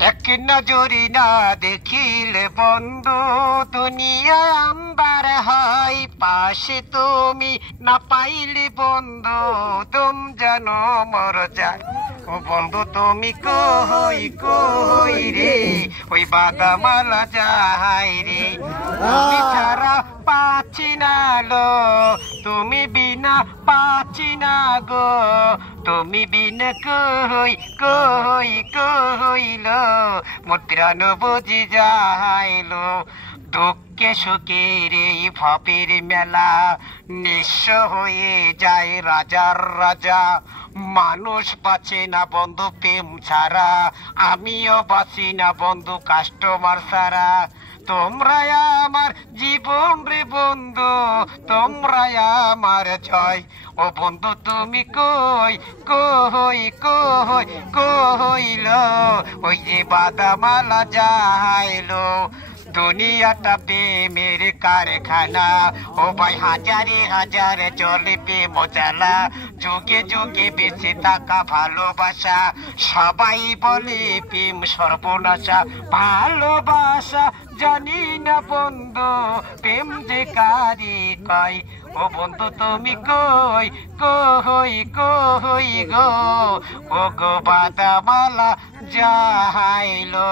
এক নজরি না দেখিলে বন্ধু দুনিয়া আন্ধার হয় পাশে তুমি না পাইলে বন্ধু তুম জানো মর যায় ও বন্ধু তুমি কই কই রে ওই বাদামালা যাই রে তুমি ছাড়া পাচ্ছি না লো তুমি বিনা পাচ্ছি না গো তুমি বিনা কই কই কইল মোর প্রাণ বুঝি যাইলো দুঃখে সুখের এই ভাবের মেলা নিঃস্ব হয়ে যায় রাজার রাজা মানুষ বাঁচে না বন্ধু প্রেম ছাড়া আমিও বাঁচি না বন্ধু কাস্টমার ছাড়া তোমরা আমার জীবন রে বন্ধু তোমরা আমার জয় ও বন্ধু তুমি কই কই কই কইল ওই যে বাদামালা যাইলো দুনিয়াটা প্রেমের কারখানা ও ভাই হাজারে হাজারে চলে প্রেম জ্বালা যুগে যুগে বেঁচে থাকা ভালোবাসা সবাই বলে প্রেম সর্বনাশা ভালোবাসা জানি না বন্ধু প্রেম যে কারি কয় ও বন্ধু তুমি কই কই কই গো ও গো বাদামালা যাইলো